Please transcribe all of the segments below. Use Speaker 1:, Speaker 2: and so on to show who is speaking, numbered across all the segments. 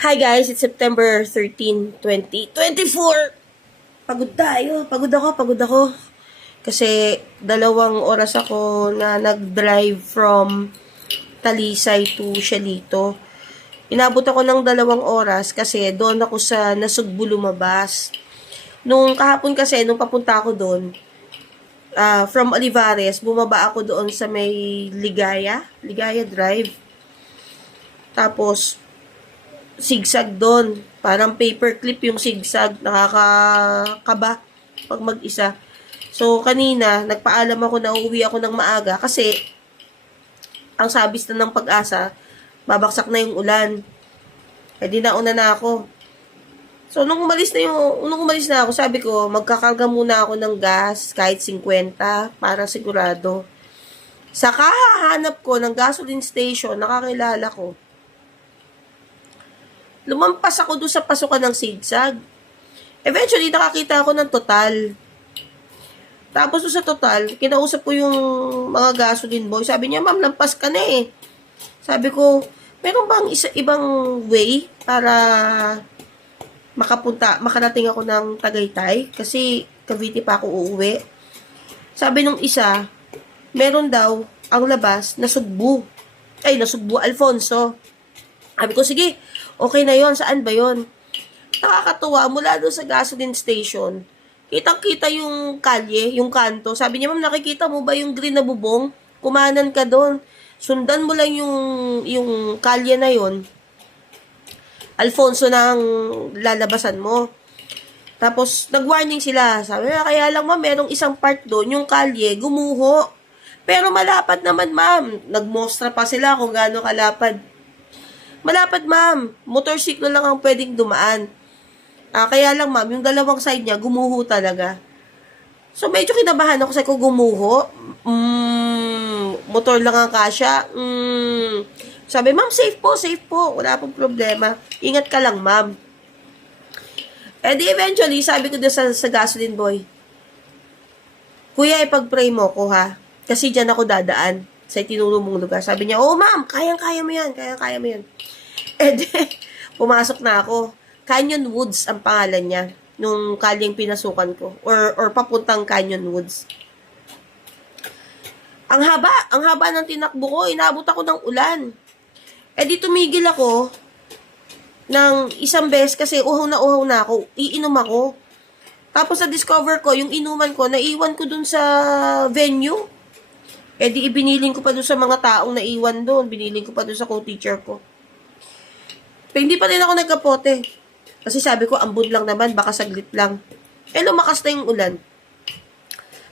Speaker 1: Hi guys, it's September 13, 2024. Pagod tayo. Pagod ako, pagod ako. Kasi dalawang oras ako na nag-drive from Talisay to Shalito. Inabot ako ng dalawang oras kasi doon ako sa Nasugbu lumabas. Nung kahapon kasi, nung papunta ako doon, ah, from Olivares, bumaba ako doon sa may Ligaya, Ligaya Drive. Tapos, zigzag doon. Parang paperclip yung zigzag. Nakakakaba pag mag-isa. So, kanina, nagpaalam ako na uuwi ako ng maaga kasi ang sabis na ng pag-asa, babaksak na yung ulan. Eh, di nauna na ako. So, nung umalis na yung, nung umalis na ako, sabi ko, magkakarga muna ako ng gas, kahit 50, para sigurado. Sa kahahanap ko ng gasoline station, nakakilala ko, lumampas ako doon sa pasukan ng zigzag. Eventually, nakakita ako ng total. Tapos sa total, kinausap ko yung mga gasoline boy. Sabi niya, ma'am, lampas ka na eh. Sabi ko, meron bang isa, ibang way para makapunta, makarating ako ng Tagaytay? Kasi Cavite pa ako uuwi. Sabi nung isa, meron daw ang labas na Sugbu. Ay, na Sugbu, Alfonso. Sabi ko, sige, okay na yon Saan ba yon Nakakatuwa, mula doon sa gasoline station, kitang-kita yung kalye, yung kanto. Sabi niya, ma'am, nakikita mo ba yung green na bubong? Kumanan ka doon. Sundan mo lang yung, yung kalye na yon Alfonso na ang lalabasan mo. Tapos, nag-warning sila. Sabi na, kaya lang ma'am, merong isang part doon, yung kalye, gumuho. Pero malapad naman, ma'am. Nagmostra pa sila kung gaano kalapad. Malapad, ma'am. Motorsiklo lang ang pwedeng dumaan. Ah, kaya lang, ma'am, yung dalawang side niya, gumuho talaga. So, medyo kinabahan ako sa ko gumuho. Mm, motor lang ang kasya. Mm, sabi, ma'am, safe po, safe po. Wala pong problema. Ingat ka lang, ma'am. Eh di eventually, sabi ko doon sa, sa gasoline boy, Kuya, ipag-pray mo ko ha. Kasi dyan ako dadaan sa tinuro mong lugar. Sabi niya, oh ma'am, kayang-kaya mo yan, kayang-kaya mo yan. Di, pumasok na ako. Canyon Woods ang pangalan niya nung kalyeng pinasukan ko. Or, or papuntang Canyon Woods. Ang haba, ang haba ng tinakbo ko, inabot ako ng ulan. Eh di tumigil ako ng isang beses kasi uhaw na uhaw na ako, iinom ako. Tapos na-discover ko, yung inuman ko, naiwan ko dun sa venue. Eh di ibiniling ko pa dun sa mga taong naiwan doon. Biniling ko pa dun sa co-teacher ko. Pero hindi pa rin ako nagkapote. Kasi sabi ko, ambon lang naman, baka saglit lang. Eh lumakas na yung ulan.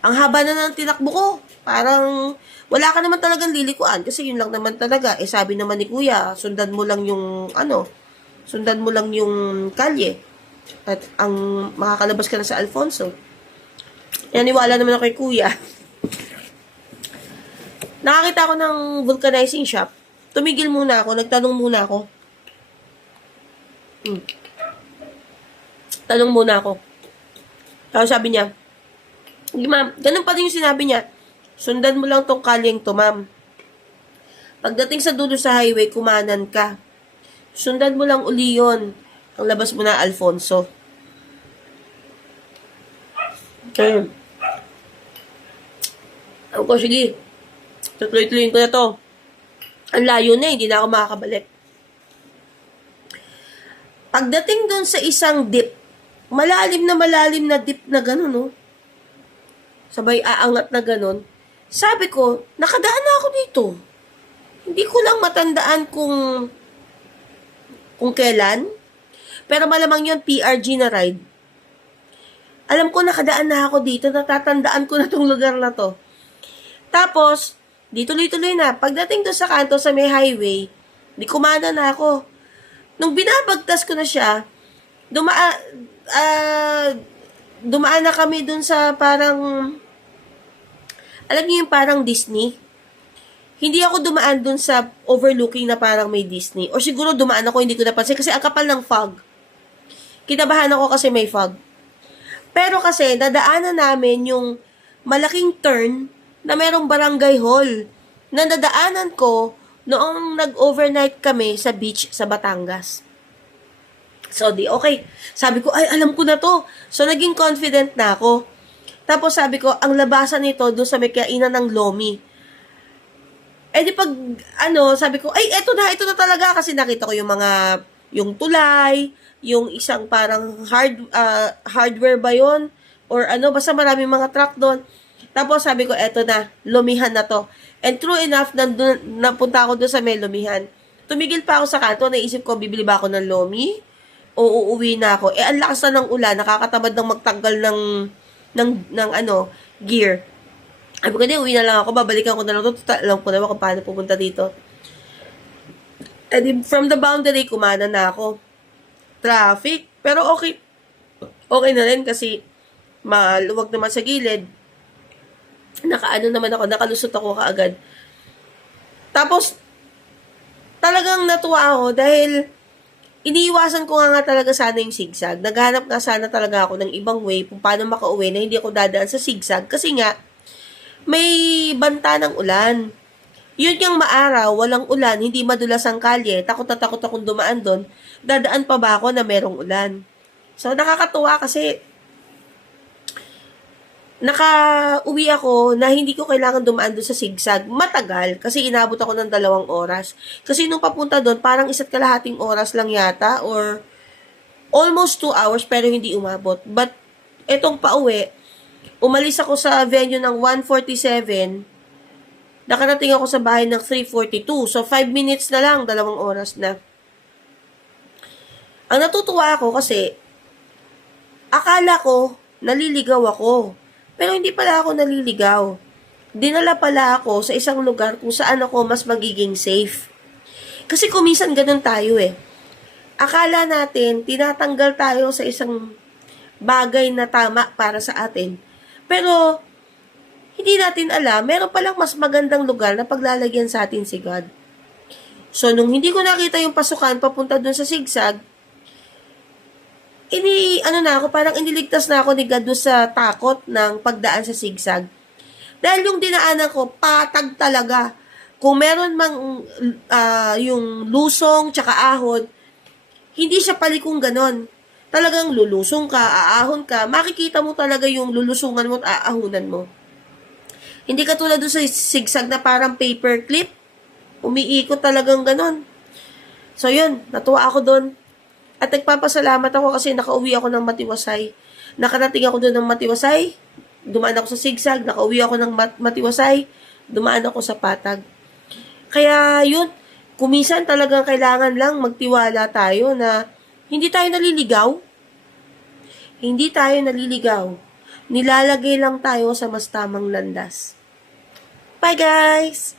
Speaker 1: Ang haba na ng tinakbo ko. Parang wala ka naman talagang lilikuan kasi yun lang naman talaga. Eh sabi naman ni kuya, sundan mo lang yung ano, sundan mo lang yung kalye. At ang makakalabas ka na sa Alfonso. Naniwala naman ako kay kuya. Nakakita ako ng vulcanizing shop. Tumigil muna ako, nagtanong muna ako. Hmm. Tanong muna ako. Tapos sabi niya, "Hindi, ma'am, ganun pa rin yung sinabi niya. Sundan mo lang tong kalyeng to, ma'am. Pagdating sa dulo sa highway, kumanan ka. Sundan mo lang uli yun. Ang labas mo na, Alfonso. Okay. Ako ko, sige. Tutuloy-tuloyin ko na to. Ang layo na, hindi na ako makakabalik. Pagdating dun sa isang dip, malalim na malalim na dip na gano'n, no? Sabay aangat na gano'n. Sabi ko, nakadaan na ako dito. Hindi ko lang matandaan kung kung kailan. Pero malamang yun, PRG na ride. Alam ko, nakadaan na ako dito. Natatandaan ko na tong lugar na to. Tapos, di tuloy-tuloy na. Pagdating doon sa kanto sa may highway, di kumana na ako. Nung binabagtas ko na siya, dumaan, ah, dumaan na kami dun sa parang, alam niyo yung parang Disney? Hindi ako dumaan dun sa overlooking na parang may Disney. Or siguro dumaan ako, hindi ko napansin kasi ang kapal ng fog. Kinabahan ako kasi may fog. Pero kasi, nadaanan namin yung malaking turn na merong barangay hall na nadaanan ko noong nag-overnight kami sa beach sa Batangas. So, di, okay. Sabi ko, ay, alam ko na to. So, naging confident na ako. Tapos, sabi ko, ang labasan nito doon sa may kainan ng Lomi. Eh, di pag, ano, sabi ko, ay, eto na, ito na talaga. Kasi nakita ko yung mga, yung tulay, yung isang parang hard, ah, hardware ba yon Or ano, basta maraming mga truck doon. Tapos, sabi ko, eto na, lumihan na to. And true enough, nandun, napunta ako doon sa may lumihan. Tumigil pa ako sa kanto, naisip ko, bibili ba ako ng lomi? o uuwi na ako. Eh, ang lakas na ng ulan, nakakatamad ng magtanggal ng, ng, ng ano, gear. Sabi ko, di, uwi na lang ako, babalikan ko na lang. Total, alam ko naman kung paano pupunta dito. And from the boundary, kumana na ako. Traffic. Pero okay. Okay na rin kasi maluwag naman sa gilid. Nakaano naman ako, nakalusot ako kaagad. Tapos, talagang natuwa ako dahil iniiwasan ko nga, nga talaga sana yung zigzag. Naghanap nga sana talaga ako ng ibang way kung paano makauwi na hindi ako dadaan sa zigzag. Kasi nga, may banta ng ulan. Yun yung maaraw, walang ulan, hindi madulas ang kalye, takot na takot akong dumaan doon, dadaan pa ba ako na merong ulan? So, nakakatuwa kasi naka-uwi ako na hindi ko kailangan dumaan doon sa zigzag. Matagal, kasi inabot ako ng dalawang oras. Kasi nung papunta doon, parang isa't kalahating oras lang yata, or almost two hours, pero hindi umabot. But, etong pauwi, umalis ako sa venue ng 147, nakarating ako sa bahay ng 342. So, 5 minutes na lang, dalawang oras na. Ang natutuwa ako kasi, akala ko, naliligaw ako. Pero hindi pala ako naliligaw. Dinala pala ako sa isang lugar kung saan ako mas magiging safe. Kasi kumisan ganun tayo eh. Akala natin, tinatanggal tayo sa isang bagay na tama para sa atin. Pero, hindi natin alam, meron palang mas magandang lugar na paglalagyan sa atin si God. So, nung hindi ko nakita yung pasukan papunta dun sa sigsag, ini ano na ako, parang iniligtas na ako ni God sa takot ng pagdaan sa sigsag. Dahil yung dinaanan ko, patag talaga. Kung meron mang ah, yung lusong tsaka ahon, hindi siya palikong ganon. Talagang lulusong ka, aahon ka, makikita mo talaga yung lulusungan mo at aahunan mo. Hindi katulad doon sa sigsag na parang paper clip. Umiikot talagang ganon. So yun, natuwa ako doon. At nagpapasalamat ako kasi nakauwi ako ng matiwasay. Nakarating ako doon ng matiwasay. Dumaan ako sa sigsag. Nakauwi ako ng mat- matiwasay. Dumaan ako sa patag. Kaya yun, kumisan talagang kailangan lang magtiwala tayo na hindi tayo naliligaw. Hindi tayo naliligaw. Nilalagay lang tayo sa mas tamang landas. Bye guys!